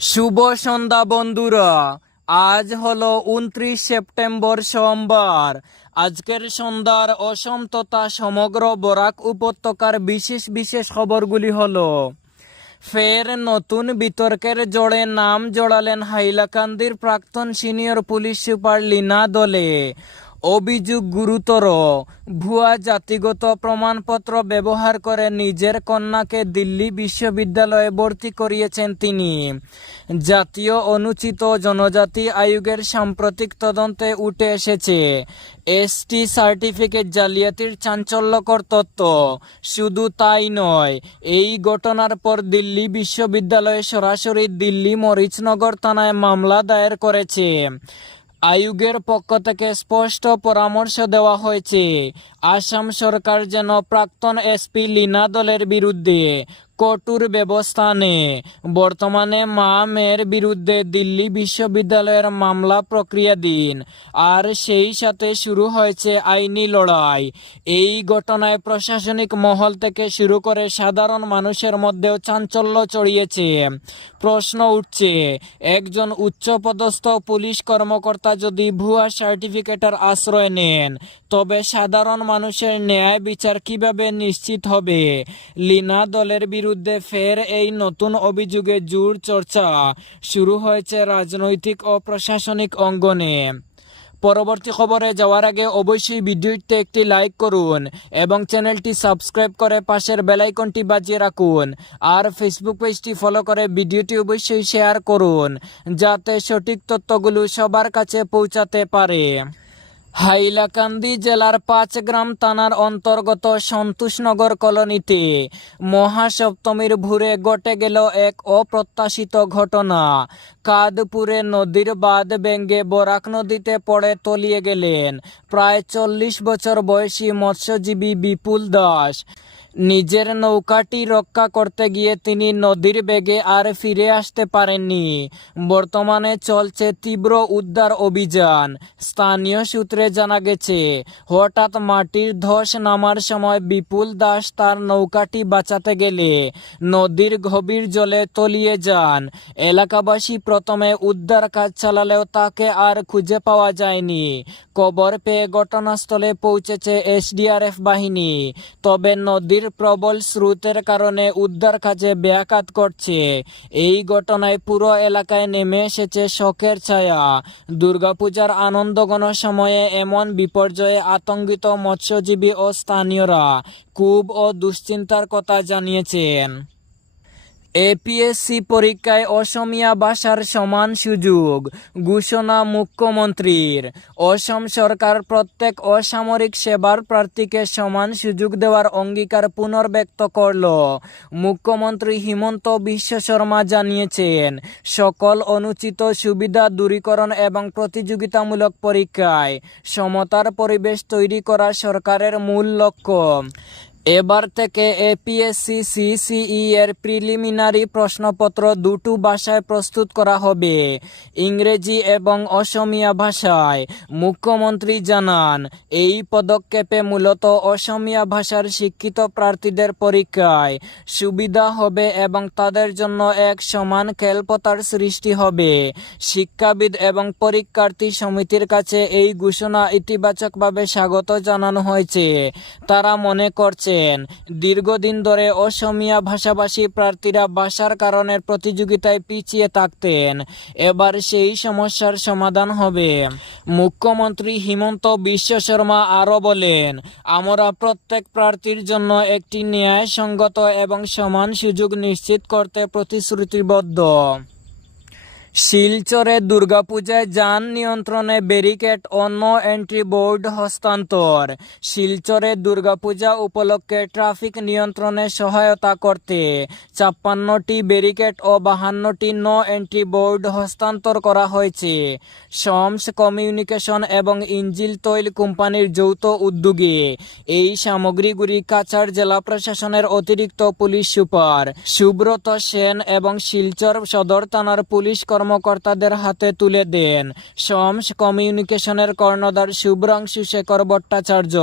শুভ সন্ধ্যা বন্ধুরা। আজ হলো উনত্রিশ সেপ্টেম্বর সোমবার। আজকের সন্ধ্যার অসম তথা সমগ্র বরাক উপত্যকার বিশেষ বিশেষ খবরগুলি হলো, ফের নতুন বিতর্কের জোড়ে নাম জড়ালেন হাইলাকান্দির প্রাক্তন সিনিয়র পুলিশ সুপার লীনা দলে অভিযোগ গুরুতর। ভুয়া জাতিগত প্রমাণপত্র ব্যবহার করে নিজের কন্যাকে দিল্লি বিশ্ববিদ্যালয়ে ভর্তি করিয়েছেন তিনি। জাতীয় অনুচিত জনজাতি আয়োগের সাম্প্রতিক তদন্তে উঠে এসেছে। এসটি সার্টিফিকেট জালিয়াতির চাঞ্চল্যকর তত্ত্ব। শুধু তাই নয়, এই ঘটনার পর দিল্লি বিশ্ববিদ্যালয়ে সরাসরি দিল্লি মরিচনগর থানায় মামলা দায়ের করেছে। আয়োগের পক্ষ থেকে স্পষ্ট পরামর্শ দেওয়া হয়েছে, আসাম সরকার যেন প্রাক্তন এসপি লীনা দলের বিরুদ্ধে কঠোর ব্যবস্থা নেয় বর্তমানে মা মেয়ের বিরুদ্ধে দিল্লি বিশ্ববিদ্যালয়ের মামলা প্রক্রিয়াধীন। আর সেই সাথে শুরু হয়েছে আইনি লড়াই। এই ঘটনায় প্রশাসনিক মহল থেকে শুরু করে সাধারণ মানুষের মধ্যেও চাঞ্চল্য ছড়িয়েছে। প্রশ্ন উঠছে, একজন উচ্চপদস্থ পুলিশ কর্মকর্তা যদি ভুয়া সার্টিফিকেটের আশ্রয় নেন, তবে সাধারণ মানুষের ন্যায় বিচার কীভাবে নিশ্চিত হবে? লীনা দলের বিরুদ্ধে ফের এই নতুন অভিযোগে জোর চর্চা। শুরু হয়েছে রাজনৈতিক ও প্রশাসনিক অঙ্গনে। পরবর্তী খবরে যাওয়ার আগে অবশ্যই ভিডিওটিতে একটি লাইক করুন এবং চ্যানেলটি সাবস্ক্রাইব করে পাশের বেলাইকনটি বাজিয়ে রাখুন। আর ফেসবুক পেজটি ফলো করে ভিডিওটি অবশ্যই শেয়ার করুন, যাতে সঠিক তথ্যগুলো সবার কাছে পৌঁছাতে পারে। হাইলাকান্দি জেলার পাঁচগ্রাম থানার অন্তর্গত সন্তোষনগর কলোনিতে মহাসপ্তমীর ভুরে ঘটে গেল এক অপ্রত্যাশিত ঘটনা। কাদপুরে নদীর বাঁধ ভেঙ্গে বরাক নদীতে পড়ে তলিয়ে গেলেন। প্রায় চল্লিশ বছর বয়সী মৎস্যজীবী বিপুল দাস। নিজের নৌকাটি রক্ষা করতে গিয়ে তিনি নদীর বেগে আর ফিরে আসতে পারেননি। বর্তমানে চলছে তীব্র উদ্ধার অভিযান। স্থানীয় সূত্রে জানা গেছে, হঠাৎ মাটির ধস নামার সময় বিপুল দাস তার নৌকাটি বাঁচাতে গেলে নদীর গভীর জলে তলিয়ে যান। এলাকাবাসী প্রথমে উদ্ধার কাজ চালালেও তাকে আর খুঁজে পাওয়া যায়নি। কবর পেয়ে ঘটনাস্থলে পৌঁছেছে এসডিআরএফ বাহিনী। তবে নদীর প্রবল স্রোতের কারণে উদ্ধার কাজে ব্যাঘাত করছে এই ঘটনায় পুরো এলাকায় নেমে এসেছে শখের ছায়া। দুর্গাপূজার আনন্দঘন সময়ে এমন বিপর্যয়ে আতঙ্কিত মৎস্যজীবী ও স্থানীয়রা খুব ও দুশ্চিন্তার কথা জানিয়েছেন। এপিএসসি পরীক্ষায় অসমিয়া ভাষার সমান সুযোগ, ঘোষণা মুখ্যমন্ত্রীর। অসম সরকার প্রত্যেক অসামরিক সেবার প্রার্থীকে সমান সুযোগ দেওয়ার অঙ্গীকার পুনর্ব্যক্ত করল। মুখ্যমন্ত্রী হিমন্ত বিশ্ব শর্মা জানিয়েছেন, সকল অনুচিত সুবিধা দূরীকরণ এবং প্রতিযোগিতামূলক পরীক্ষায় সমতার পরিবেশ তৈরি করা সরকারের মূল লক্ষ্য। এবার থেকে এপিএসসি সিসিই এর প্রিলিমিনারি প্রশ্নপত্র দুটো ভাষায় প্রস্তুত করা হবে। ইংরেজি এবং অসমিয়া ভাষায়। মুখ্যমন্ত্রী জানান, এই পদক্ষেপে মূলত অসমিয়া ভাষার শিক্ষিত প্রার্থীদের পরীক্ষায় সুবিধা হবে এবং তাদের জন্য এক সমান খেলপতার সৃষ্টি হবে। শিক্ষাবিদ এবং পরীক্ষার্থী সমিতির কাছে এই ঘোষণা ইতিবাচকভাবে স্বাগত জানানো হয়েছে। তারা মনে করছেন। দীর্ঘদিন ধরে অসমিয়া ভাষাভাষী প্রার্থীরা ভাষার কারণে প্রতিযোগিতায় পিছিয়ে থাকতেন। এবার সেই সমস্যার সমাধান হবে। মুখ্যমন্ত্রী হিমন্ত বিশ্ব শর্মা আরও বলেন, আমরা প্রত্যেক প্রার্থীর জন্য একটি ন্যায়সঙ্গত এবং সমান সুযোগ নিশ্চিত করতে প্রতিশ্রুতিবদ্ধ। শিলচরে দুর্গাপূজায় যান নিয়ন্ত্রণে ব্যারিকেড অন্য এন্ট্রি বোর্ড হস্তান্তর। শিলচরে দুর্গাপূজা উপলক্ষে ট্রাফিক নিয়ন্ত্রণে সহায়তা করতে ছাপ্পান্নটি ব্যারিকেড ও বাহান্নটি নো এন্ট্রি বোর্ড হস্তান্তর করা হয়েছে। শমস কমিউনিকেশন এবং ইঞ্জিল তৈল কোম্পানির যৌথ উদ্যোগে এই সামগ্রীগুলি কাছাড় জেলা প্রশাসনের অতিরিক্ত পুলিশ সুপার সুব্রত সেন এবং শিলচর সদর থানার পুলিশ কর্ম কর্মকর্তাদের হাতে তুলে দেন। শমস কমিউনিকেশনের কর্ণধার শুভ্রাংশু শেখর ভট্টাচার্য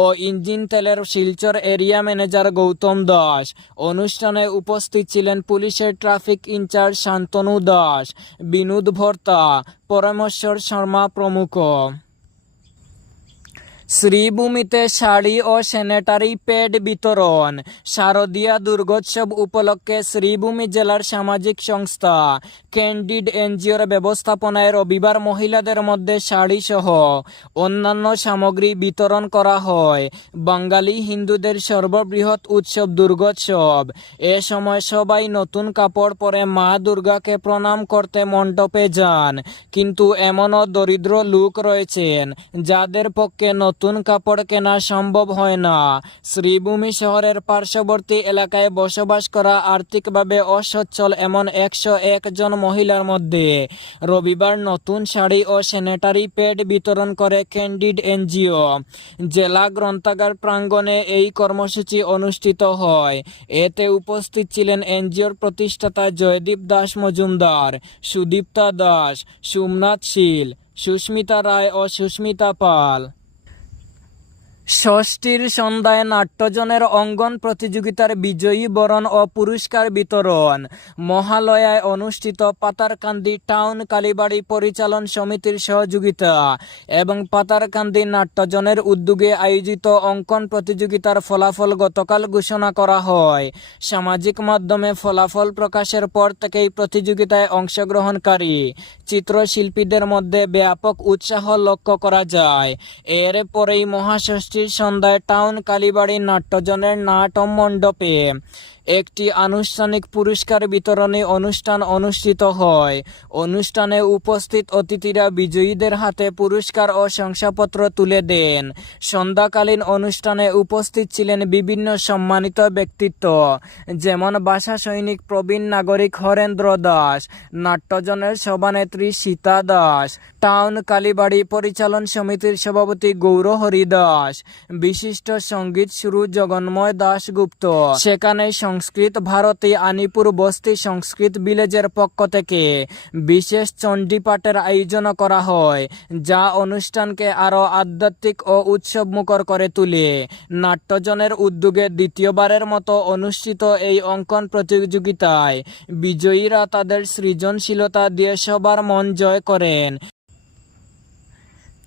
ও ইঞ্জিন তেলের শিলচর এরিয়া ম্যানেজার গৌতম দাস। অনুষ্ঠানে উপস্থিত ছিলেন পুলিশের ট্রাফিক ইনচার্জ শান্তনু দাস, বিনোদ ভর্তা, পরমেশ্বর শর্মা প্রমুখ। শ্রীভূমিতে শাড়ি ও স্যানিটারি প্যাড বিতরণ। শারদীয়া দুর্গোৎসব উপলক্ষে শ্রীভূমি জেলার সামাজিক সংস্থা ক্যান্ডিড এনজিওর ব্যবস্থাপনায় রবিবার মহিলাদের মধ্যে শাড়ি সহ অন্যান্য সামগ্রী বিতরণ করা হয়। বাঙালি হিন্দুদের সর্ববৃহৎ উৎসব দুর্গোৎসব। এ সময় সবাই নতুন কাপড় পরে মা দুর্গাকে প্রণাম করতে মণ্ডপে যান। কিন্তু এমনও দরিদ্র লোক রয়েছেন, যাদের পক্ষে নতুন কাপড় কেনা সম্ভব হয় না। শ্রীভূমি শহরের পার্শ্ববর্তী এলাকায় বসবাস করা আর্থিকভাবে অসচ্ছল এমন একশো জন মহিলার মধ্যে। রবিবার নতুন শাড়ি ও স্যানিটারি প্যাড বিতরণ করে ক্যান্ডিড এনজিও। জেলা গ্রন্থাগার প্রাঙ্গণে এই কর্মসূচি অনুষ্ঠিত হয়। এতে উপস্থিত ছিলেন এনজিওর প্রতিষ্ঠাতা জয়দীপ দাস মজুমদার, সুদীপ্তা দাস, সোমনাথ শীল, সুস্মিতা রায় ও সুস্মিতা পাল। ষষ্ঠীর সন্ধ্যায় নাট্যজনের অঙ্গন প্রতিযোগিতার বিজয়ী বরণ ও পুরস্কার বিতরণ। মহালয়ায় অনুষ্ঠিত পাতারকান্দি টাউন কালীবাড়ি পরিচালন সমিতির সহযোগিতা এবং পাতারকান্দি নাট্যজনের উদ্যোগে আয়োজিত অঙ্কন প্রতিযোগিতার ফলাফল গতকাল ঘোষণা করা হয়। সামাজিক মাধ্যমে ফলাফল প্রকাশের পর থেকেই প্রতিযোগিতায় অংশগ্রহণকারী চিত্রশিল্পীদের মধ্যে ব্যাপক উৎসাহ লক্ষ্য করা যায়। এর পরেই মহাষষ্ঠীর সন্ধ্যায় টাউন কালীবাড়ি নাট্যজনের নাট্য মণ্ডপে একটি আনুষ্ঠানিক পুরস্কার বিতরণী অনুষ্ঠান অনুষ্ঠিত হয়। অনুষ্ঠানে উপস্থিত অতিথিরা বিজয়ীদের হাতে পুরস্কার ও শংসাপত্র তুলে দেন। সন্ধ্যাকালীন অনুষ্ঠানে উপস্থিত ছিলেন বিভিন্ন সম্মানিত ব্যক্তিত্ব, যেমন ভাষা সৈনিক প্রবীণ নাগরিক হরেন্দ্র দাস, নাট্যজনের সভানেত্রী সীতা দাস, টাউন কালীবাড়ি পরিচালন সমিতির সভাপতি গৌর হরি দাস, বিশিষ্ট সংগীত সুরু জগন্ময় দাশগুপ্ত। সেখানে সংস্কৃত ভারতী আনিপুর বস্তি সংস্কৃত ভিলেজের পক্ষ থেকে বিশেষ চণ্ডীপাঠের আয়োজন করা হয়, যা অনুষ্ঠানকে আরও আধ্যাত্মিক ও উৎসবমুখর করে তুলে। নাট্যজনের উদ্যোগে দ্বিতীয়বারের মতো অনুষ্ঠিত এই অঙ্কন প্রতিযোগিতায় বিজয়ীরা তাদের সৃজনশীলতা দিয়ে সবার মন জয় করেন।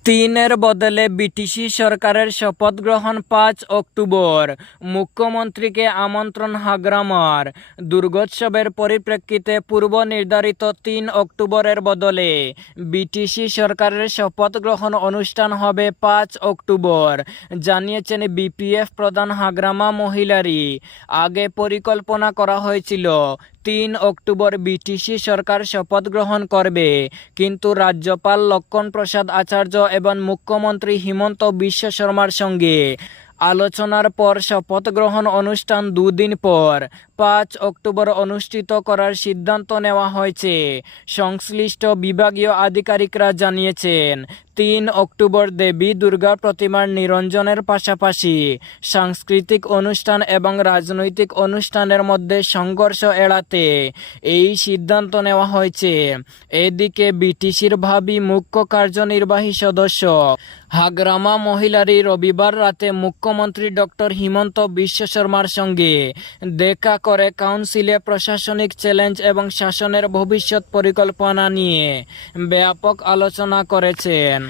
তিনের বদলে বিটিসি সরকারের শপথ গ্রহণ পাঁচ অক্টোবর। মুখ্যমন্ত্রীকে আমন্ত্রণ হাগ্রামার। দুর্গোৎসবের পরিপ্রেক্ষিতে পূর্ব নির্ধারিত তিন অক্টোবরের বদলে বিটিসি সরকারের শপথ গ্রহণ অনুষ্ঠান হবে পাঁচ অক্টোবর, জানিয়েছেন বিপিএফ প্রধান হাগ্রামা মহিলারি। আগে পরিকল্পনা করা হয়েছিল তিন অক্টোবর বিটিসি সরকার শপথ গ্রহণ করবে। কিন্তু রাজ্যপাল লক্ষণ প্রসাদ আচার্য এবং মুখ্যমন্ত্রী হিমন্ত বিশ্ব শর্মার সঙ্গে আলোচনার পর শপথ গ্রহণ অনুষ্ঠান দুদিন পর, পাঁচ অক্টোবর অনুষ্ঠিত করার সিদ্ধান্ত নেওয়া হয়েছে। সংশ্লিষ্ট বিভাগীয় আধিকারিকরা জানিয়েছেন তিন অক্টোবর দেবী দুর্গা প্রতিমার নিরঞ্জনের পাশাপাশি সাংস্কৃতিক অনুষ্ঠান এবং রাজনৈতিক অনুষ্ঠানের মধ্যে সংঘর্ষ এড়াতে এই সিদ্ধান্ত নেওয়া হয়েছে। এদিকে বিটিসির ভাবি মুখ্য কার্যনির্বাহী সদস্য হাগ্রামা মহিলারি রবিবার রাতে মুখ্যমন্ত্রী ডক্টর হিমন্ত বিশ্ব শর্মার সঙ্গে দেখা করে কাউন্সিলে প্রশাসনিক চ্যালেঞ্জ এবং শাসনের ভবিষ্যৎ পরিকল্পনা নিয়ে ব্যাপক আলোচনা করেছেন।